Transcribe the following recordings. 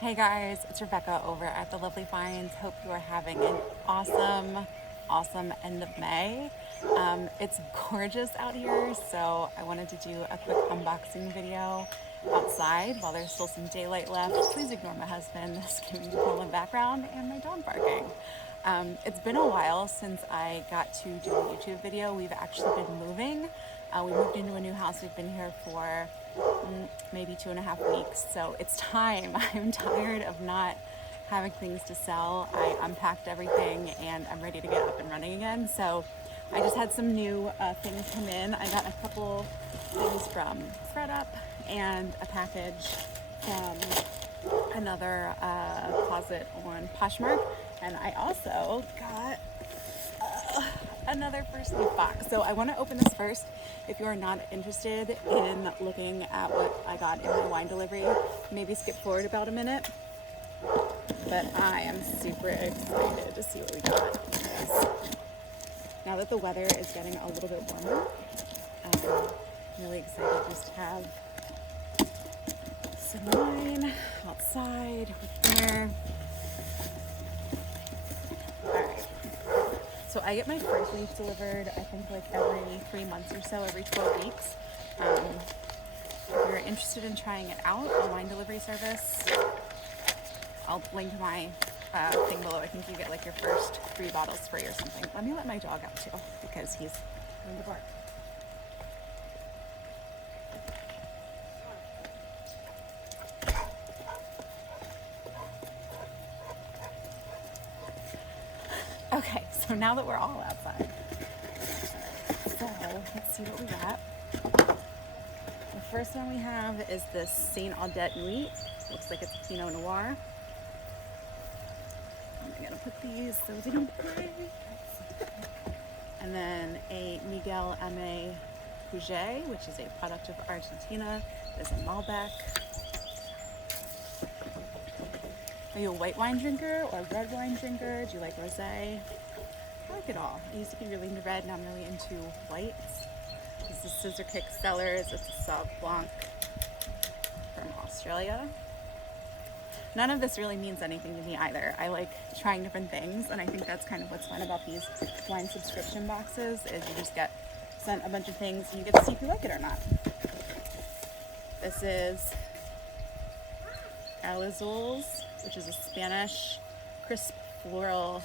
Hey guys, it's Rebecca over at The Lovely Finds. Hope you are having an awesome end of May. It's gorgeous out here, so I wanted to do a quick unboxing video outside while there's still some daylight left. Please ignore my husband screaming in the background and my dog barking. It's been a while since I got to do a YouTube video. We've actually been moving. We moved into a new house. We've been here for maybe 2.5 weeks. So it's time. I'm tired of not having things to sell. I unpacked everything and I'm ready to get up and running again. So I just had some new things come in. I got a couple things from ThredUp and a package from another closet on Poshmark. And I also got another first leaf box. So I want to open this first. If you are not interested in looking at what I got in my wine delivery, maybe skip forward about a minute. But I am super excited to see what we got. Now that the weather is getting a little bit warmer, I'm really excited just to have some wine outside with dinner. So I get my first leaf delivered, I think like every 3 months or so, every 12 weeks. If you're interested in trying it out, a wine delivery service, I'll link my thing below. I think you get like your first 3 bottles free or something. Let me let my dog out too, because he's going to bark. Okay, so now that we're all outside, so let's see what we got. The first one we have is this Saint Audette Nuit. Looks like it's a Pinot Noir. I'm gonna put these so they don't break. And then a Miguel M.A. Puget, which is a product of Argentina. There's a Malbec. Are you a white wine drinker or a red wine drinker? Do you like rosé? I like it all. I used to be really into red, now I'm really into whites. This is Scissor Kick Cellars. It's a Sauv Blanc from Australia. None of this really means anything to me either. I like trying different things, and I think that's kind of what's fun about these wine subscription boxes, is you just get sent a bunch of things and you get to see if you like it or not. This is Alizuls, which is a Spanish crisp floral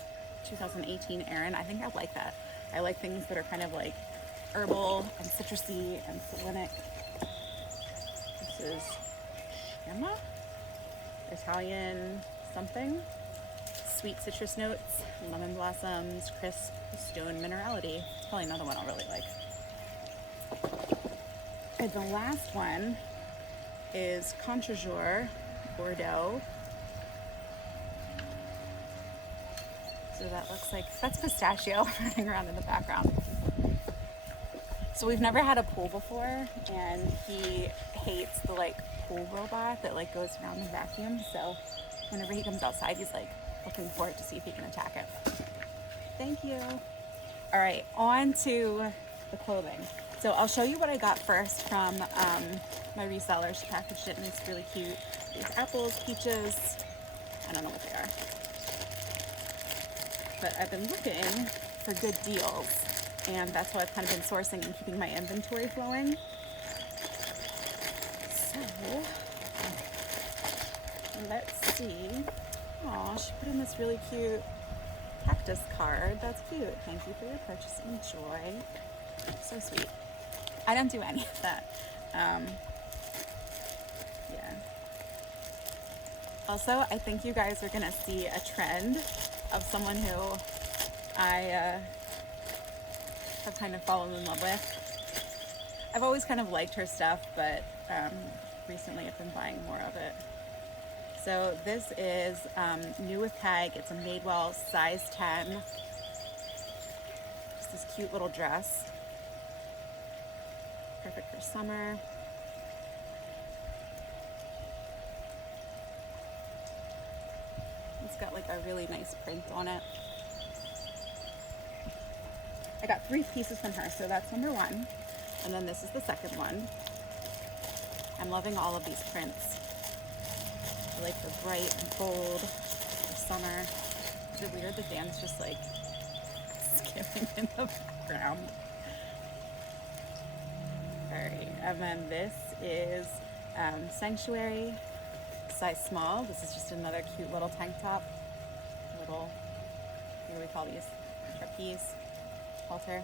2018 Erin. I think I like that. I like things that are kind of like herbal and citrusy and salinic. This is Shama, Italian something. Sweet citrus notes, lemon blossoms, crisp stone minerality. It's probably another one I'll really like. And the last one is Contrejour Bordeaux. So that looks like, that's pistachio running around in the background. So we've never had a pool before, and he hates the like pool robot that like goes around and vacuums. So whenever he comes outside, he's like looking for it to see if he can attack it. Thank you. All right, on to the clothing. So I'll show you what I got first from my reseller. She packaged it and it's really cute. These apples, peaches, I don't know what they are. But I've been looking for good deals, and that's what I've kind of been sourcing and keeping my inventory flowing. So let's see. Oh, she put in this really cute cactus card. That's cute. Thank you for your purchase. Enjoy. So sweet. I don't do any of that. Yeah. Also, I think you guys are gonna see a trend of someone who I have kind of fallen in love with. I've always kind of liked her stuff, but recently I've been buying more of it. So this is new with tag. It's a Madewell size 10. Just this cute little dress. Perfect for summer. It's got like a really nice print on it. I got 3 pieces from her, so that's number 1. And then this is the second one. I'm loving all of these prints. I like the bright and bold for summer. Is it weird that Dan's just like skipping in the background? Alright, and then this is Sanctuary, size small. This is just another cute little tank top. Little, what do we call these? Trapeze halter.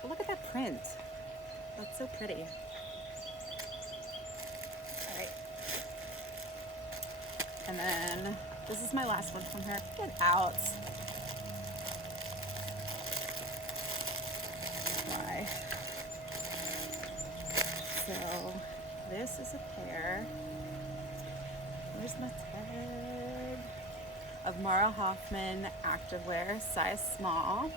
But look at that print. That's so pretty. Alright. And then this is my last one from here. Get out. Why? So this is a pair. Where's my tag? Of Mara Hoffman activewear, size small.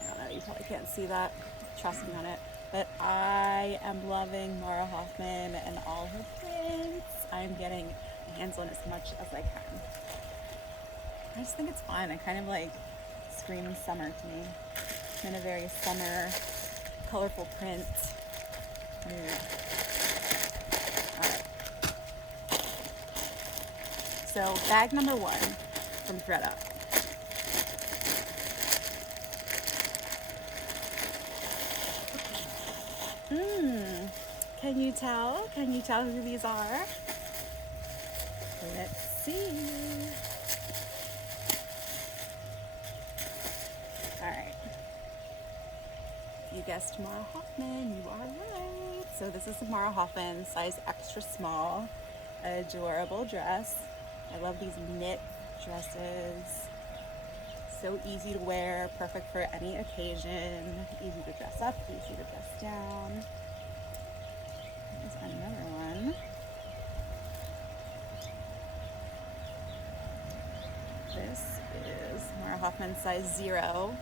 I don't know, you probably can't see that. Trust me on it. But I am loving Mara Hoffman and all her prints. I'm getting my hands on as much as I can. I just think it's fun. It kind of like screams summer to me. I'm in a very summer, colorful print mood. All right. So bag number 1 from ThredUp. Can you tell? Can you tell who these are? Let's see. All right. You guessed Mara Hoffman. You are right. So this is the Mara Hoffman size extra small, adorable dress. I love these knit dresses. So easy to wear, perfect for any occasion. Easy to dress up, easy to dress down. There's another one. This is Mara Hoffman size 0.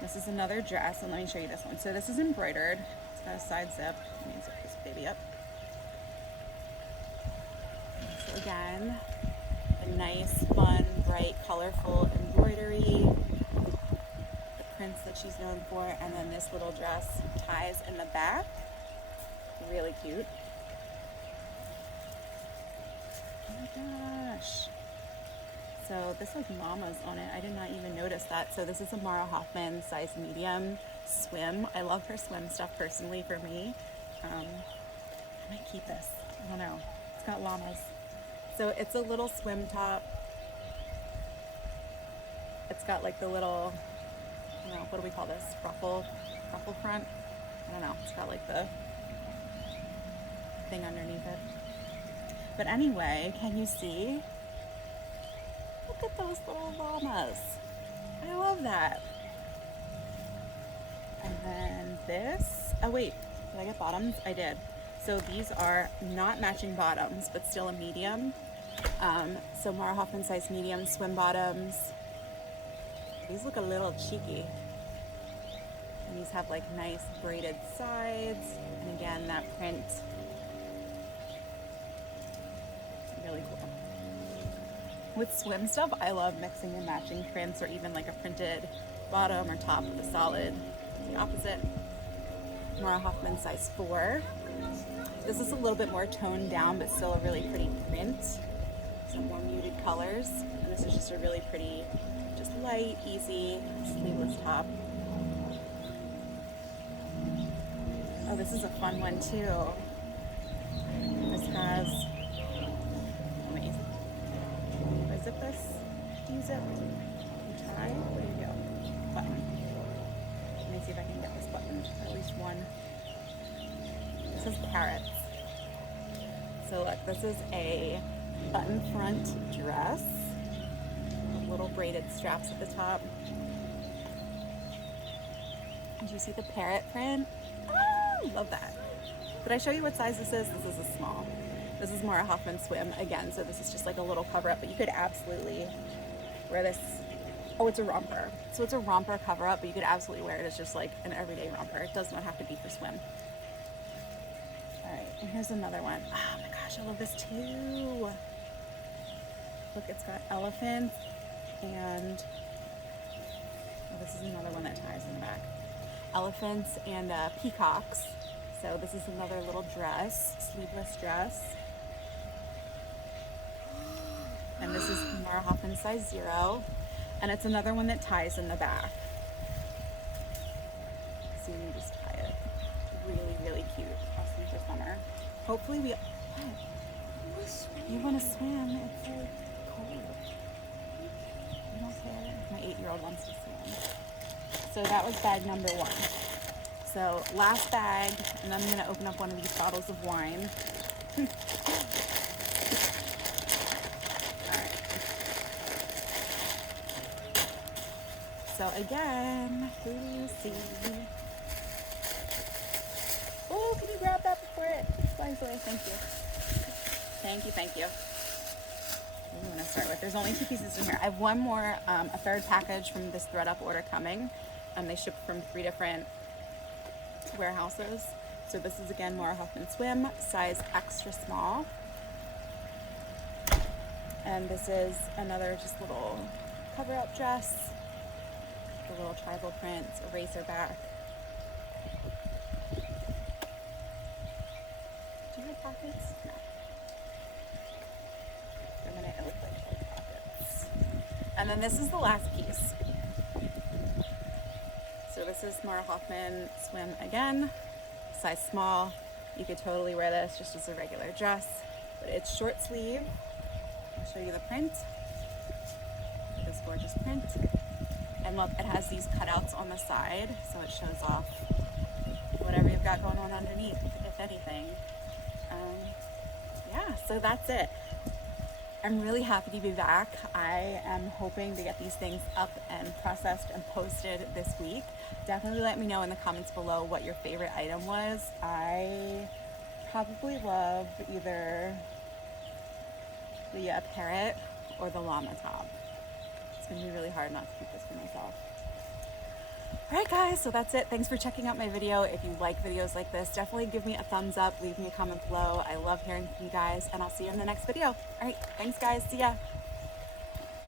This is another dress, and let me show you this one. So this is embroidered. It's got a side zip. Let me zip this baby up. So again, a nice, fun, bright, colorful embroidery. The prints that she's known for, and then this little dress ties in the back. Really cute. Oh my gosh. So this has llamas on it. I did not even notice that. So this is a Mara Hoffman size medium swim. I love her swim stuff personally for me. I might keep this. I don't know. It's got llamas. So it's a little swim top. It's got like the little, you know, what do we call this? Ruffle front? I don't know. It's got like the thing underneath it. But anyway, can you see? Look at those little llamas. I love that. And then this, oh wait, did I get bottoms? I did. So these are not matching bottoms, but still a medium. So Mara Hoffman size medium swim bottoms. These look a little cheeky. And these have like nice braided sides. And again, that print, really cool. With swim stuff, I love mixing and matching prints, or even like a printed bottom or top with a solid, the opposite. Mara Hoffman size 4. This is a little bit more toned down, but still a really pretty print. Some more muted colors. And this is just a really pretty, just light, easy, sleeveless top. Oh, this is a fun one too. This has, amazing. Do I zip this? Do you zip? You try? What do you do? Button. Let me see if I can get this buttoned, at least one. This is parrots. So look, this is a button front dress with little braided straps at the top. Did you see the parrot print? Oh, love that. Did I show you what size this is? This is a small. This is Mara Hoffman swim again, so this is just like a little cover up, but you could absolutely wear this. Oh, it's a romper. So it's a romper cover up, but you could absolutely wear it as just like an everyday romper. It does not have to be for swim. All right, and here's another one. Oh my gosh, I love this too. Look, it's got elephants and, oh, this is another one that ties in the back. Elephants and peacocks. So this is another little dress, sleeveless dress. And this is Mara Hoffman size 0. And it's another one that ties in the back. So you can just tie it. Really, really cute. Awesome for summer. Hopefully we... You want to swim? It's like cold. You don't care? My 8-year-old wants to swim. So that was bag number 1. So last bag, and then I'm going to open up one of these bottles of wine. Alright. So again, who do you see? Oh, can you grab that before it flies away? Thank you. Thank you, thank you. What do you want to start with? There's only 2 pieces in here. I have one more, a 3rd package from this ThredUp order coming. They ship from 3 different warehouses. So this is again Mara Hoffman Swim, size extra small. And this is another just little cover-up dress. The little tribal prints, eraser back. Do you have pockets? No. For a minute it looked like it had pockets. And then this is the last piece. So this is Mara Hoffman Swim again, size small. You could totally wear this just as a regular dress, but it's short sleeve. I'll show you the print. This gorgeous print. And look, it has these cutouts on the side, so it shows off whatever you've got going on underneath, if anything. Yeah, so that's it. I'm really happy to be back. I am hoping to get these things up and processed and posted this week. Definitely let me know in the comments below what your favorite item was. I probably love either the parrot or the llama top. It's gonna be really hard not to keep this for myself. Alright guys, so that's it. Thanks for checking out my video. If you like videos like this, definitely give me a thumbs up, leave me a comment below. I love hearing from you guys, and I'll see you in the next video. Alright, thanks guys, see ya.